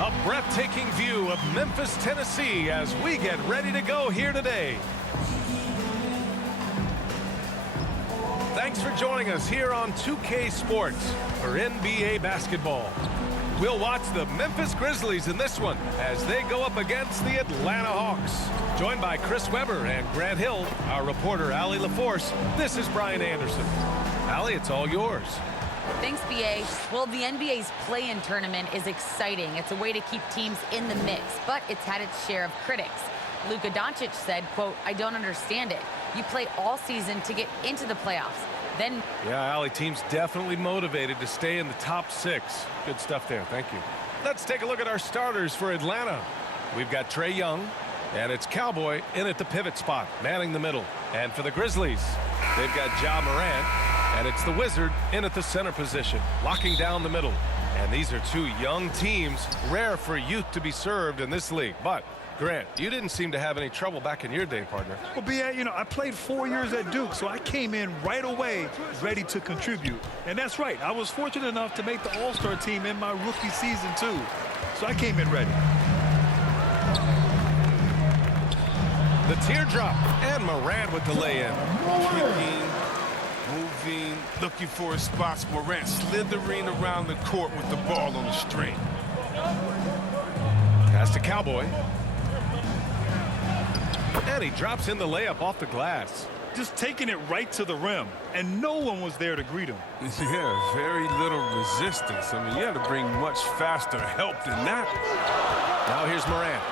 A breathtaking view of Memphis, Tennessee as we get ready to go here today. Thanks for joining us here on 2K Sports for NBA basketball. We'll watch the Memphis Grizzlies in this one as they go up against the Atlanta Hawks. Joined by Chris Webber and Grant Hill, our reporter Allie LaForce, this is Brian Anderson. Allie, it's all yours. Thanks, B.A. Well, the NBA's play-in tournament is exciting. It's a way to keep teams in the mix, but it's had its share of critics. Luka Doncic said, quote, "I don't understand it. You play all season to get into the playoffs. Then..." Yeah, Allie, team's definitely motivated to stay in the top 6. Good stuff there. Thank you. Let's take a look at our starters for Atlanta. We've got Trae Young, and it's Cowboy in at the pivot spot, manning the middle. And for the Grizzlies, they've got Ja Morant, and it's the Wizard in at the center position, locking down the middle. And these are two young teams, rare for youth to be served in this league. But, Grant, you didn't seem to have any trouble back in your day, partner. Well, B.A., I played 4 years at Duke, so I came in right away ready to contribute. And that's right. I was fortunate enough to make the All-Star team in my rookie season, too. So I came in ready. The teardrop, and Morant with the lay-in. Moving, looking for his spots. Morant slithering around the court with the ball on the string. Pass to Cowboy. And he drops in the layup off the glass. Just taking it right to the rim, and no one was there to greet him. Yeah, very little resistance. I mean, you had to bring much faster help than that. Now here's Morant.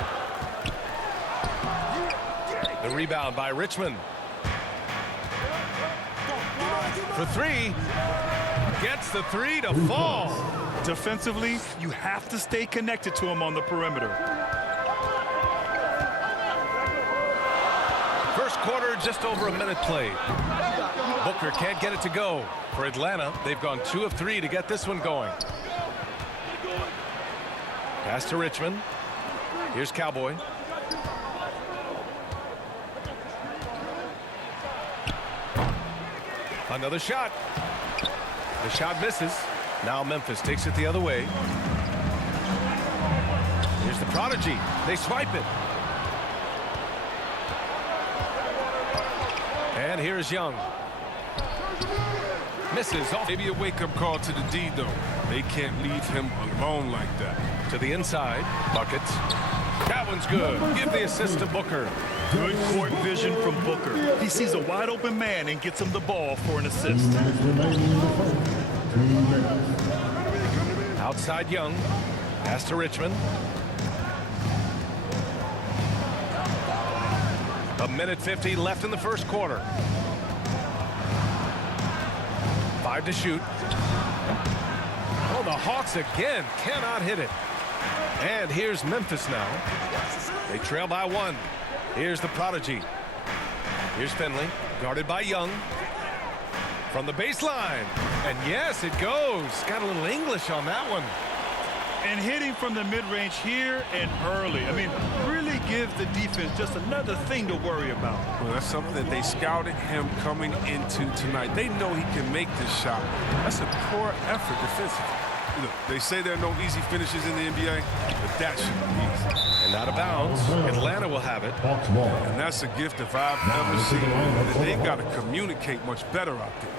The rebound by Richmond. For three. Gets the three to fall. Defensively, you have to stay connected to him on the perimeter. First quarter, just over a minute played. Booker can't get it to go. For Atlanta, they've gone 2 of 3 to get this one going. Pass to Richmond. Here's Cowboy. Another shot. The shot misses. Now Memphis takes it the other way. Here's the prodigy. They swipe it. And here's Young. Misses off. Maybe a wake-up call to the D, though. They can't leave him alone like that. To the inside. Buckets. That one's good. Give the assist to Booker. Good court vision from Booker. He sees a wide-open man and gets him the ball for an assist. Outside Young. Pass to Richmond. A minute 50 left in the first quarter. 5 to shoot. Oh, the Hawks again cannot hit it. And here's Memphis now. They trail by 1. Here's the prodigy. Here's Finley, guarded by Young. From the baseline. And yes, it goes. Got a little English on that one. And hitting from the mid-range here and early. I mean, really gives the defense just another thing to worry about. Well, that's something that they scouted him coming into tonight. They know he can make this shot. That's a poor effort defensively. Look, they say there are no easy finishes in the NBA, but that should be easy. And out of bounds. Atlanta will have it. And that's a gift if I've ever seen it. They've got to communicate much better out there.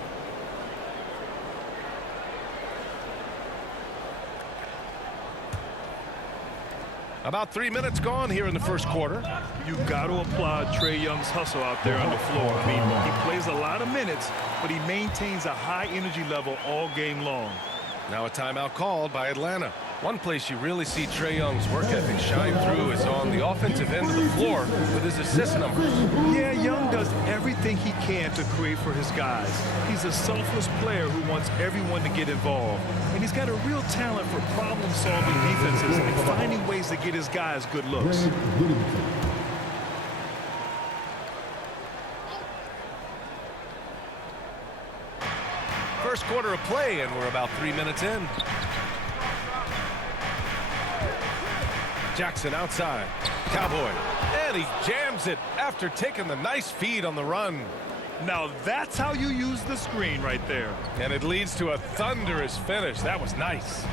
About 3 minutes gone here in the first quarter. You've got to applaud Trae Young's hustle out there on the floor. I mean, he plays a lot of minutes, but he maintains a high energy level all game long. Now a timeout called by Atlanta. One place you really see Trae Young's work ethic shine through is on the offensive end of the floor with his assist numbers. Yeah, Young does everything he can to create for his guys. He's a selfless player who wants everyone to get involved. And he's got a real talent for problem-solving defenses and finding ways to get his guys good looks. First quarter of play, and we're about 3 minutes in. Jackson outside. Cowboy. And he jams it after taking the nice feed on the run. Now that's how you use the screen right there. And it leads to a thunderous finish. That was nice.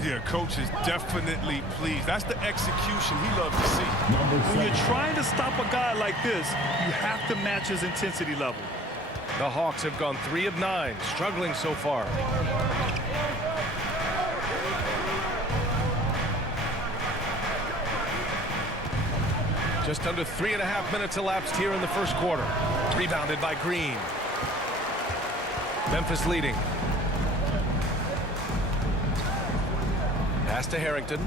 Yeah, coach is definitely pleased. That's the execution he loves to see. When you're trying to stop a guy like this, you have to match his intensity level. The Hawks have gone 3 of 9, struggling so far. Just under 3.5 minutes elapsed here in the first quarter. Rebounded by Green. Memphis leading. Pass to Harrington.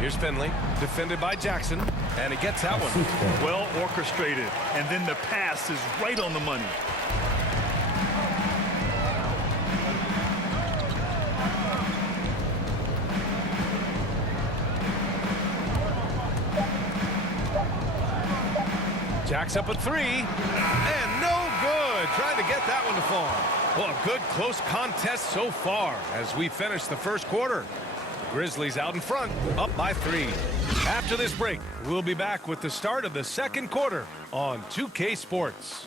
Here's Finley, defended by Jackson, and he gets that one. Well orchestrated, and then the pass is right on the money. Jacks up a 3, and no good. Trying to get that one to fall. Well, a good close contest so far as we finish the first quarter. Grizzlies out in front, up by 3. After this break, we'll be back with the start of the second quarter on 2K Sports.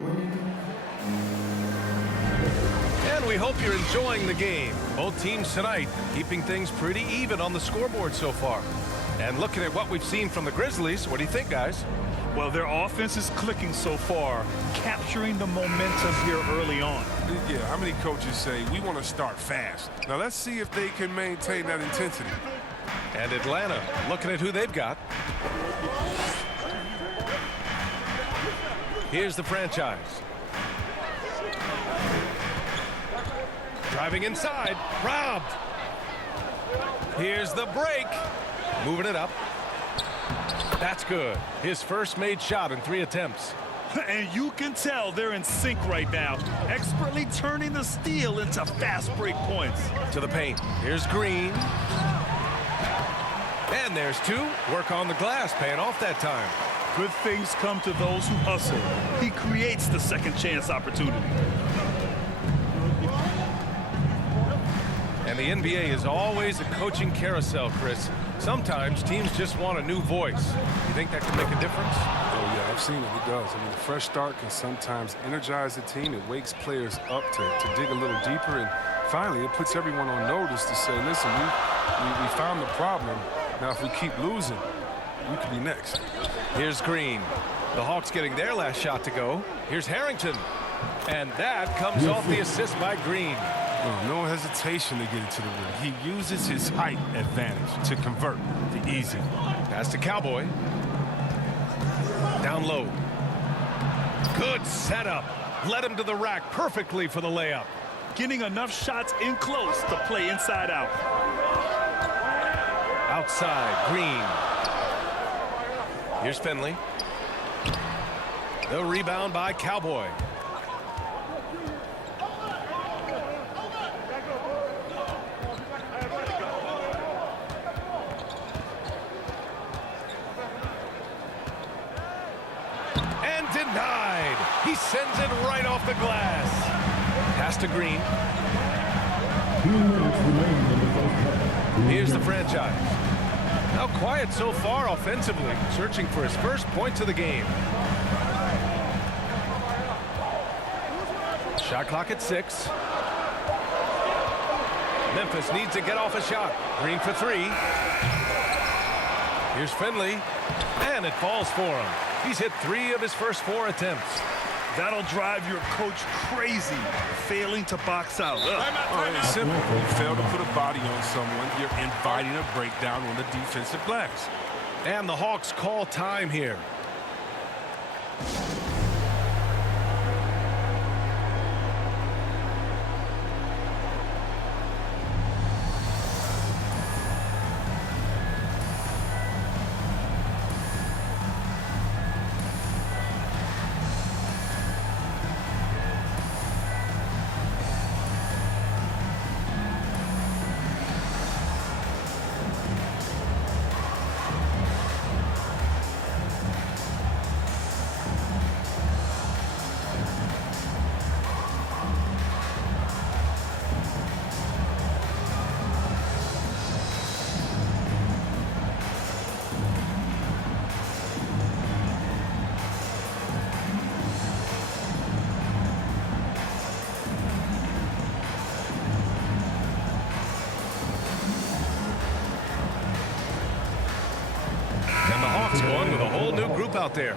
And we hope you're enjoying the game. Both teams tonight keeping things pretty even on the scoreboard so far. And looking at what we've seen from the Grizzlies, what do you think, guys? Well, their offense is clicking so far, capturing the momentum here early on. Yeah, how many coaches say, we want to start fast? Now, let's see if they can maintain that intensity. And Atlanta, looking at who they've got. Here's the franchise. Driving inside, robbed. Here's the break. Moving it up. That's good. His first made shot in 3 attempts. And you can tell they're in sync right now, expertly turning the steal into fast break points. To the paint. Here's Green. And there's 2. Work on the glass, paying off that time. Good things come to those who hustle. He creates the second chance opportunity. And the NBA is always a coaching carousel, Chris. Sometimes teams just want a new voice. You think that can make a difference? Oh, yeah, I've seen it. It does. I mean, a fresh start can sometimes energize the team. It wakes players up to dig a little deeper. And finally, it puts everyone on notice to say, listen, we found the problem. Now, if we keep losing, we could be next. Here's Green. The Hawks getting their last shot to go. Here's Harrington. And that comes off the assist by Green. Oh, no hesitation to get it to the rim. He uses his height advantage to convert the easy. Pass to Cowboy. Down low. Good setup. Led him to the rack perfectly for the layup. Getting enough shots in close to play inside out. Outside, Green. Here's Finley. The rebound by Cowboy. And denied. He sends it right off the glass. Pass to Green. Here's the franchise. Now quiet so far offensively, searching for his first points of the game. Shot clock at 6. Memphis needs to get off a shot. Green for 3. Here's Finley, and it falls for him. He's hit 3 of his first 4 attempts. That'll drive your coach crazy, failing to box out. Oh, it's simple. You fail to put a body on someone, you're inviting a breakdown on the defensive glass. And the Hawks call time here. out there.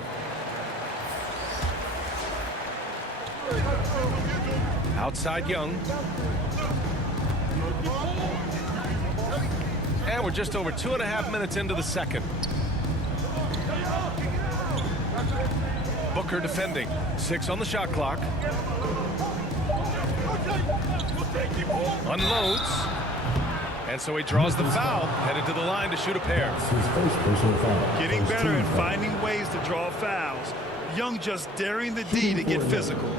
Outside Young. And we're just over 2.5 minutes into the second. Booker defending. 6 on the shot clock. Unloads. And so he draws the foul, headed to the line to shoot a pair. Getting better at finding ways to draw fouls. Young just daring the D to get physical.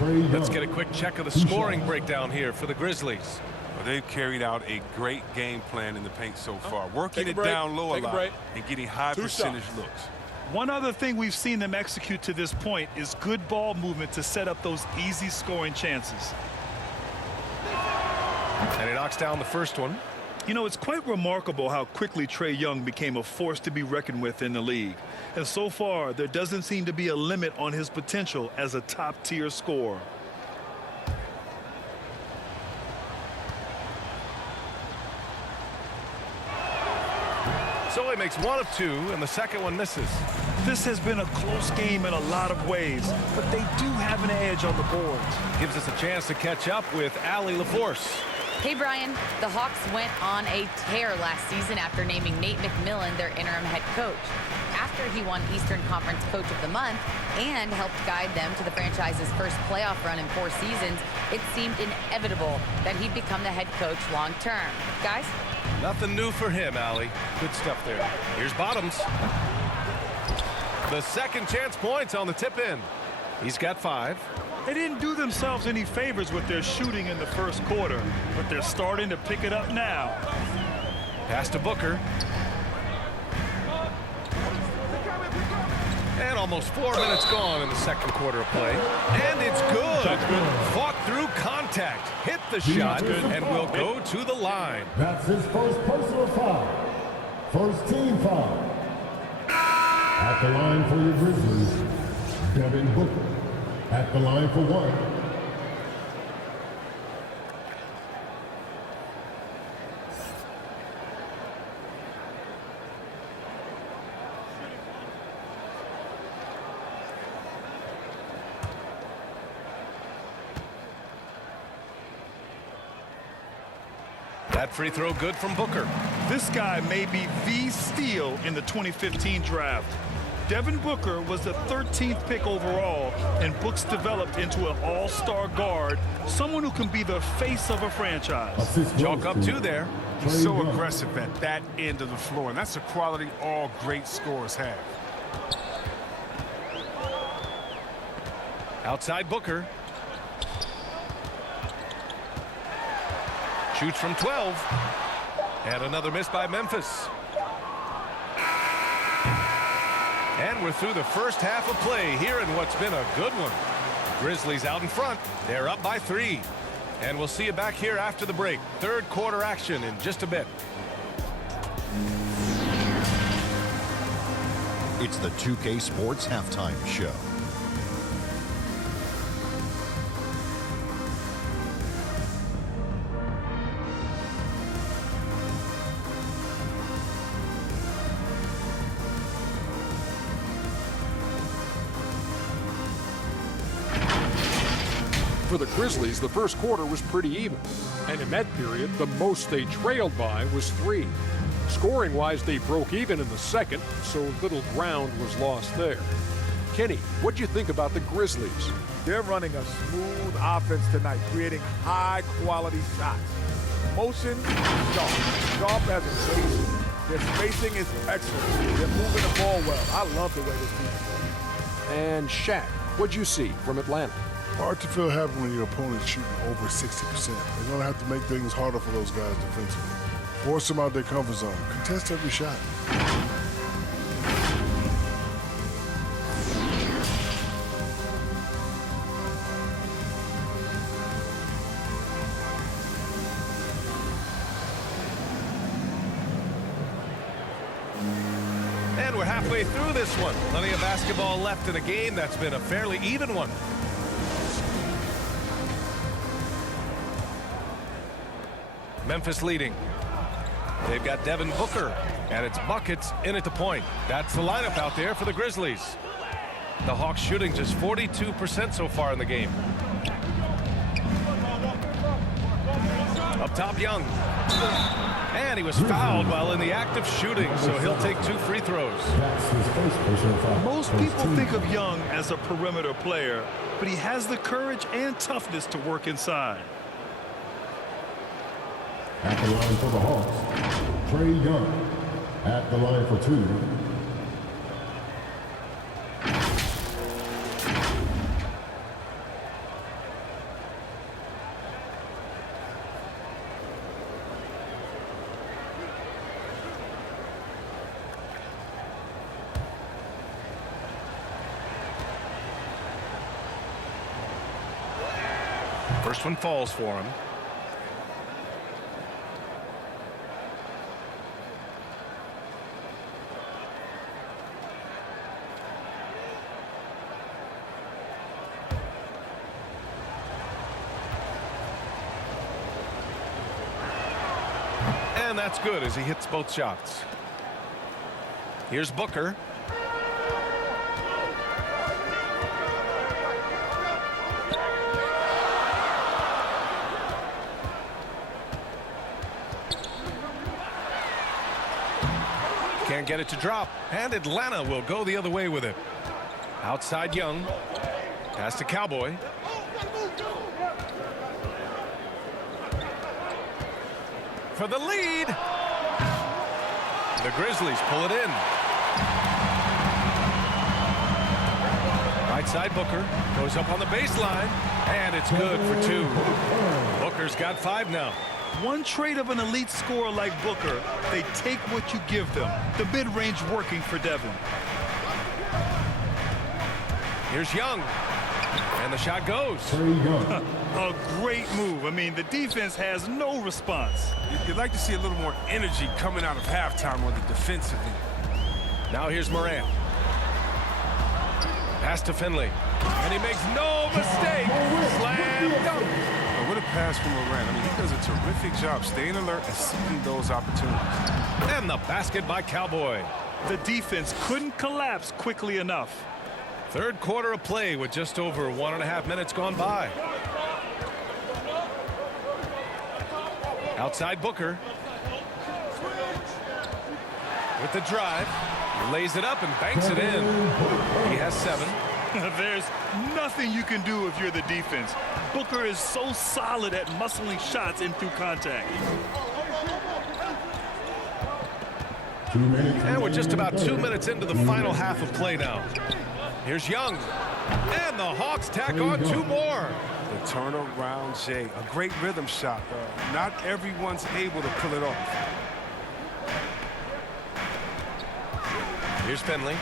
Let's get a quick check of the scoring breakdown here for the Grizzlies. Well, they've carried out a great game plan in the paint so far, working it down low a lot and getting high percentage looks. One other thing we've seen them execute to this point is good ball movement to set up those easy scoring chances. And he knocks down the first one. You know, it's quite remarkable how quickly Trae Young became a force to be reckoned with in the league. And so far, there doesn't seem to be a limit on his potential as a top-tier scorer. So he makes 1 of 2, and the second one misses. This has been a close game in a lot of ways, but they do have an edge on the boards. Gives us a chance to catch up with Allie LaForce. Hey, Brian, the Hawks went on a tear last season after naming Nate McMillan their interim head coach. After he won Eastern Conference Coach of the Month and helped guide them to the franchise's first playoff run in 4 seasons, it seemed inevitable that he'd become the head coach long term. Guys? Nothing new for him, Allie. Good stuff there. Here's Bottoms. The second chance points on the tip in. He's got 5. They didn't do themselves any favors with their shooting in the first quarter, but they're starting to pick it up now. Pass to Booker. And almost 4 minutes gone in the second quarter of play. And it's good. Fought through contact. Hit the shot and will go to the line. That's his first personal foul. First team foul. At the line for your Grizzlies, Devin Booker. At the line for 1. That free throw good from Booker. This guy may be the steal in the 2015 draft. Devin Booker was the 13th pick overall, and Books developed into an all-star guard, someone who can be the face of a franchise. Chalk up 2 there. He's so aggressive at that end of the floor, and that's a quality all great scorers have. Outside Booker. Shoots from 12. And another miss by Memphis. And we're through the first half of play here in what's been a good one. Grizzlies out in front. They're up by 3. And we'll see you back here after the break. Third quarter action in just a bit. It's the 2K Sports Halftime Show. For the Grizzlies, the first quarter was pretty even. And in that period, the most they trailed by was 3. Scoring-wise, they broke even in the second, so little ground was lost there. Kenny, what'd you think about the Grizzlies? They're running a smooth offense tonight, creating high-quality shots. Motion, sharp as a razor. Their spacing is excellent. They're moving the ball well. I love the way this team is playing. And Shaq, what'd you see from Atlanta? Hard to feel happy when your opponent's shooting over 60%. They're going to have to make things harder for those guys defensively. Force them out their comfort zone. Contest every shot. And we're halfway through this one. Plenty of basketball left in a game that's been a fairly even one. Memphis leading. They've got Devin Booker And it's buckets in at the point. That's the lineup out there for the Grizzlies. The Hawks shooting just 42% so far in the game. Up top, Young. And he was fouled while in the act of shooting, so he'll take 2 free throws. Most people think of Young as a perimeter player, but he has the courage and toughness to work inside. At the line for the Hawks, Trey Young. At the line for 2. First one falls for him. And that's good as he hits both shots. Here's Booker. Can't get it to drop, and Atlanta will go the other way with it. Outside Young. Pass to Cowboy. For the lead. The Grizzlies pull it in. Right side Booker. Goes up on the baseline. And it's good for 2. Booker's got 5 now. One trait of an elite scorer like Booker, they take what you give them. The mid-range working for Devin. Here's Young. And the shot goes. A great move. I mean, the defense has no response. You'd like to see a little more energy coming out of halftime on the defensive end. Now here's Morant. Pass to Finley. And he makes no mistake. Slam dunk. What a pass from Morant. I mean, he does a terrific job staying alert and seeking those opportunities. And the basket by Cowboy. The defense couldn't collapse quickly enough. Third quarter of play with just over 1.5 minutes gone by. Outside Booker. With the drive. Lays it up and banks it in. He has 7. There's nothing you can do if you're the defense. Booker is so solid at muscling shots in through contact. And we're just about 2 minutes into the final half of play now. Here's Young. And the Hawks tack on 2 more. The turnaround Jay. A great rhythm shot. Not everyone's able to pull it off. Here's Finley.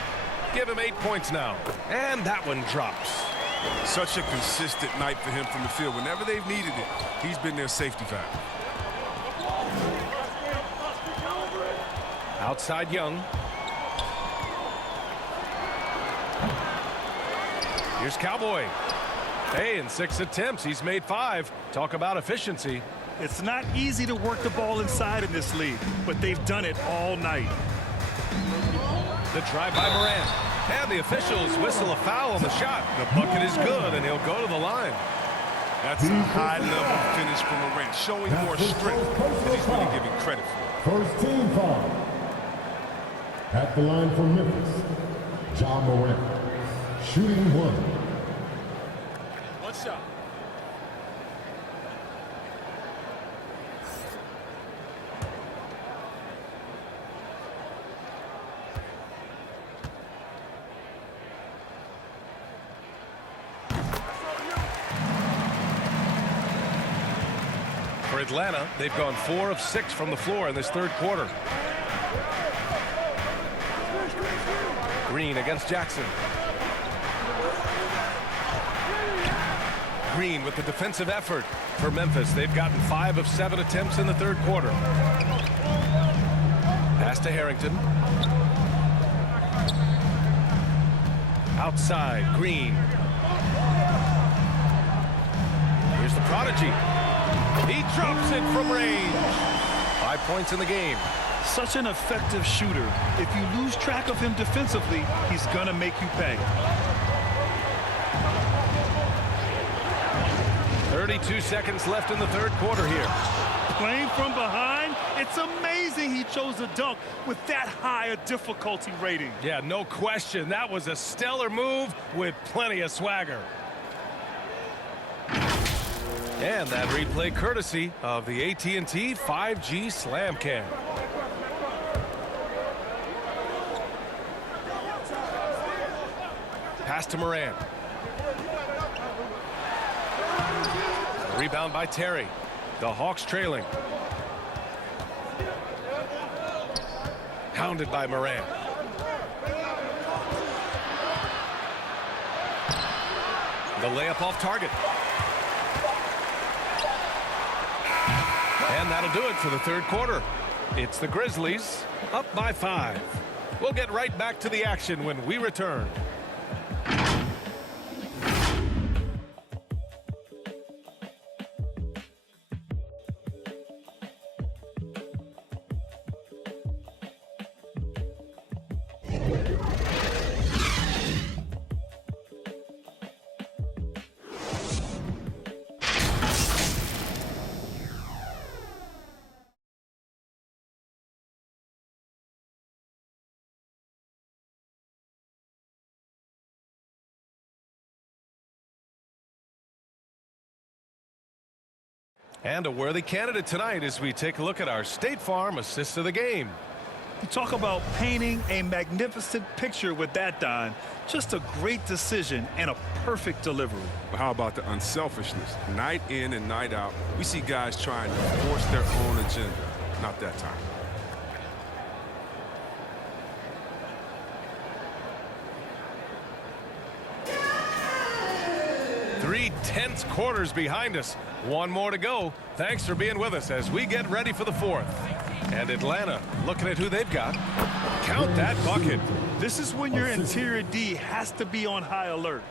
Give him 8 points now. And that one drops. Such a consistent night for him from the field. Whenever they've needed it, he's been their safety valve. Outside Young. Here's Cowboy. Hey, in 6 attempts, he's made 5. Talk about efficiency. It's not easy to work the ball inside in this league, but they've done it all night. The drive by Morant. And the officials whistle a foul on the shot. The bucket is good, and he'll go to the line. That's a high-level finish from Morant, showing more strength than he's really giving credit for. First team foul. At the line for Memphis, John Morant. Shooting 1. One shot. For Atlanta, they've gone 4 of 6 from the floor in this third quarter. Green against Jackson. Green with the defensive effort for Memphis. They've gotten 5 of 7 attempts in the third quarter. Pass to Harrington. Outside, Green. Here's the prodigy. He drops it from range. 5 points in the game. Such an effective shooter. If you lose track of him defensively, he's going to make you pay. 32 seconds left in the third quarter here. Playing from behind, it's amazing he chose a dunk with that high a difficulty rating. Yeah, no question. That was a stellar move with plenty of swagger. And that replay courtesy of the AT&T 5G Slam Cam. Pass to Moran. Rebound by Terry. The Hawks trailing. Hounded by Moran. The layup off target. And that'll do it for the third quarter. It's the Grizzlies up by 5. We'll get right back to the action when we return. And a worthy candidate tonight as we take a look at our State Farm assist of the game. You talk about painting a magnificent picture with that, Don. Just a great decision and a perfect delivery. But how about the unselfishness? Night in and night out, we see guys trying to force their own agenda. Not that time. Three tense quarters behind us. One more to go. Thanks for being with us as we get ready for the fourth. And Atlanta looking at who they've got. Count that bucket. This is when your interior D has to be on high alert.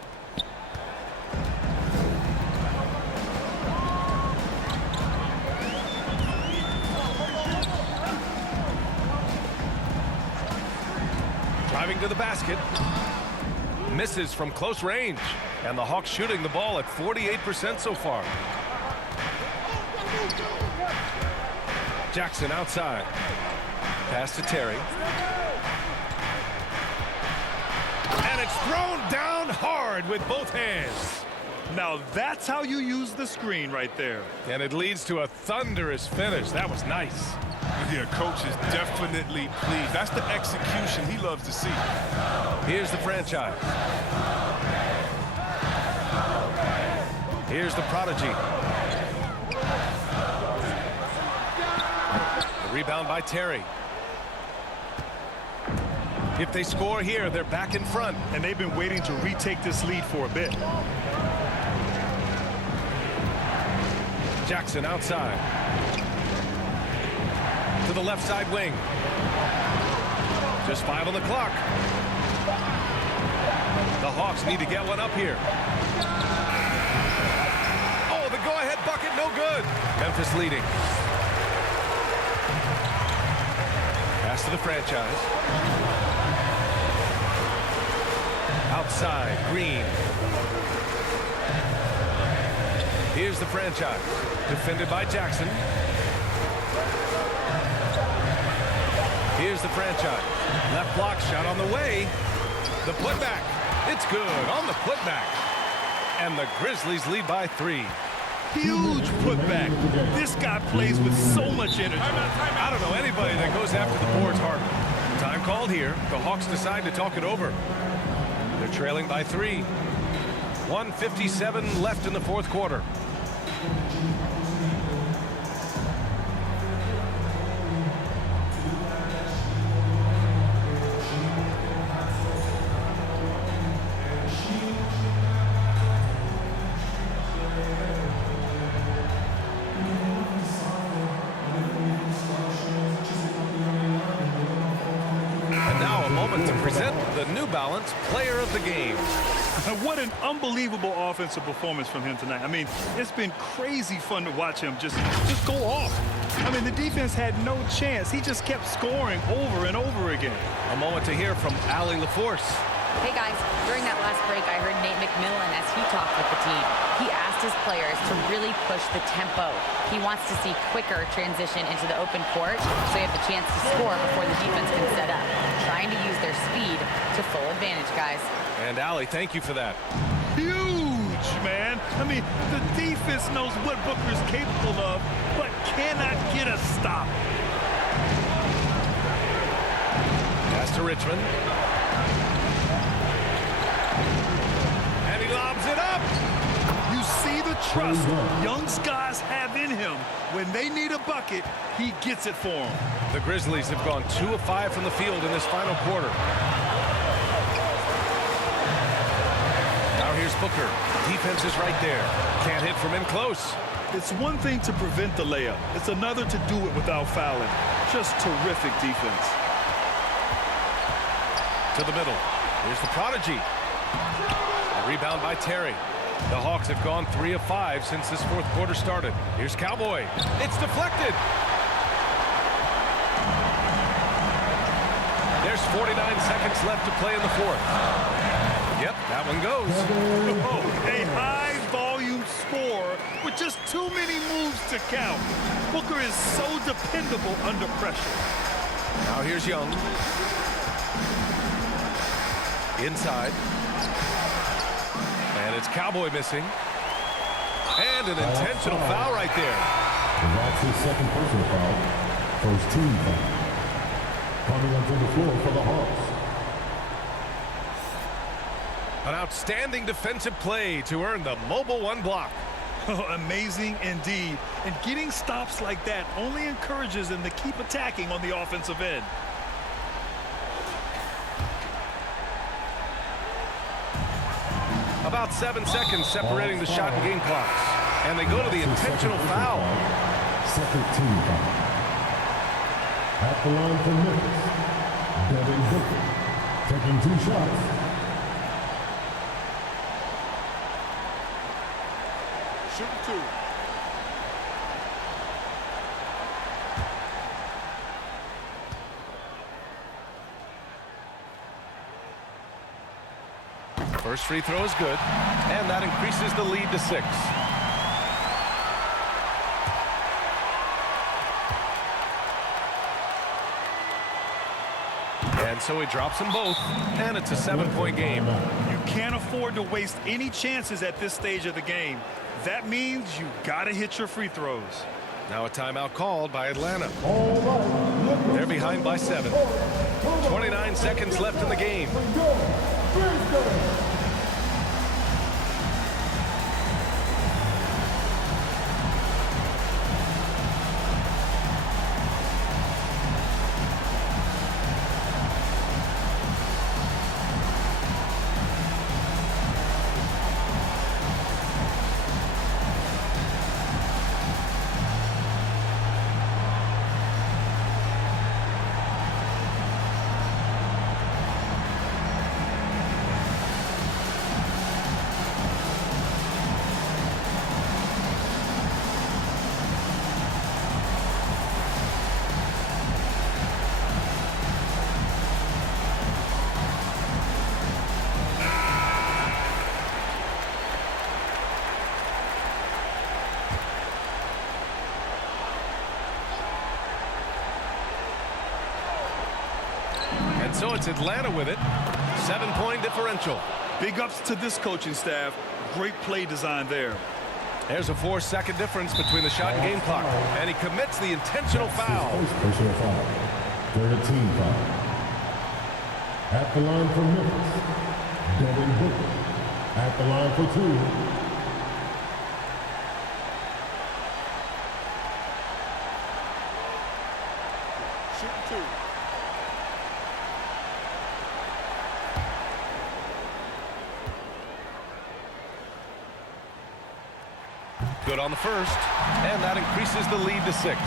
Driving to the basket. Misses from close range. And the Hawks shooting the ball at 48% so far. Jackson outside. Pass to Terry. And it's thrown down hard with both hands. Now that's how you use the screen right there. And it leads to a thunderous finish. That was nice. Yeah, coach is definitely pleased. That's the execution he loves to see. Here's the franchise. Here's the prodigy. The rebound by Terry. If they score here, they're back in front. And they've been waiting to retake this lead for a bit. Jackson outside. To the left side wing. Just 5 on the clock. The Hawks need to get one up here. Oh, the go-ahead bucket, no good. Memphis leading. Pass to the franchise. Outside, Green. Here's the franchise. Defended by Jackson. Here's the franchise. Left block shot on the way. The putback. It's good on the putback. And the Grizzlies lead by 3. Huge putback. This guy plays with so much energy. I don't know anybody that goes after the boards harder. Time called here. The Hawks decide to talk it over. They're trailing by 3. 1:57 left in the fourth quarter. To present the New Balance Player of the Game. What an unbelievable offensive performance from him tonight. I mean, it's been crazy fun to watch him just go off. I mean, the defense had no chance. He just kept scoring over and over again. A moment to hear from Allie LaForce. Hey guys, during that last break, I heard Nate McMillan as he talked with the team. He asked his players to really push the tempo. He wants to see quicker transition into the open court so they have the chance to score before the defense can set up. Trying to use their speed to full advantage, guys. And Allie, thank you for that. Huge, man. I mean, the defense knows what Booker is capable of, but cannot get a stop. Pass to Richmond. And he lobs it up. You see the trust young guys have in him. When they need a bucket, he gets it for them. The Grizzlies have gone 2 of 5 from the field in this final quarter. Now here's Booker. Defense is right there. Can't hit from in close. It's one thing to prevent the layup. It's another to do it without fouling. Just terrific defense. To the middle. Here's the prodigy. A rebound by Terry. The Hawks have gone 3 of 5 since this fourth quarter started. Here's Cowboy. It's deflected. There's 49 seconds left to play in the fourth. Yep, that one goes. Oh, a high-volume score with just too many moves to count. Booker is so dependable under pressure. Now here's Young. Inside. And it's Cowboy missing. And an intentional foul right there. And that's his second personal foul. First team foul. Coming onto the floor for the Hawks. An outstanding defensive play to earn the mobile 1 block. Amazing indeed. And getting stops like that only encourages them to keep attacking on the offensive end. About 7 seconds separating the shot and game clocks. And they go to the intentional foul. Second team foul. At the line for Memphis, Devin Booker taking 2 shots. Shooting 2. First free throw is good, and that increases the lead to 6. And so he drops them both, and it's a 7-point game. You can't afford to waste any chances at this stage of the game. That means you got to hit your free throws. Now a timeout called by Atlanta. They're behind by 7. 29 seconds left in the game. So it's Atlanta with it. 7-point differential. Big ups to this coaching staff. Great play design there. There's a 4-second difference between the shot and game clock. And he commits the intentional foul. Personal foul. Third team foul. At the line for Memphis, Devin Booker. At the line for 2. Shooting 2. Good on the first, and that increases the lead to 6.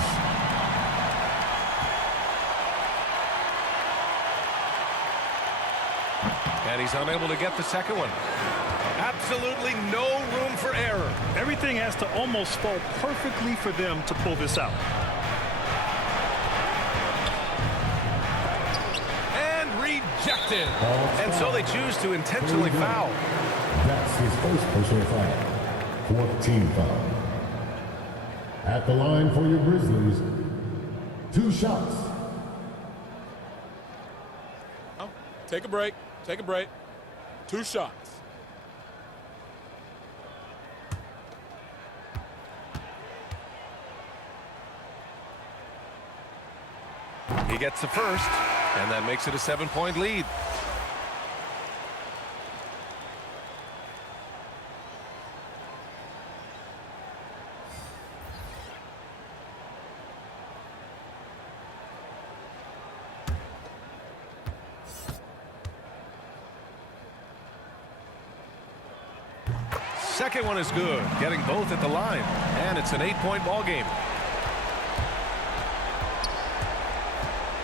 And he's unable to get the second one. Absolutely no room for error. Everything has to almost fall perfectly for them to pull this out. Tipped in. And so they choose to intentionally foul. That's his first personal foul. 4th team foul. At the line for your Grizzlies, 2 shots. Take a break. Take a break. 2 shots. He gets the first, and that makes it a 7-point lead. Second one is good, getting both at the line, and it's an 8-point ball game.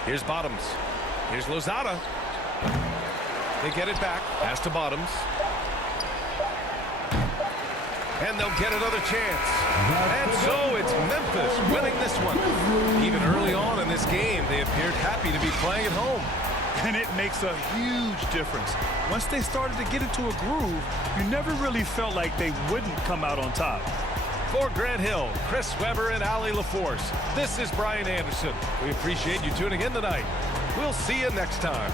Here's Bottoms. Here's Lozada. They get it back. Pass to Bottoms. And they'll get another chance. And so it's Memphis winning this one. Even early on in this game, they appeared happy to be playing at home. And it makes a huge difference. Once they started to get into a groove, you never really felt like they wouldn't come out on top. For Grant Hill, Chris Webber, and Ali LaForce, this is Brian Anderson. We appreciate you tuning in tonight. We'll see you next time.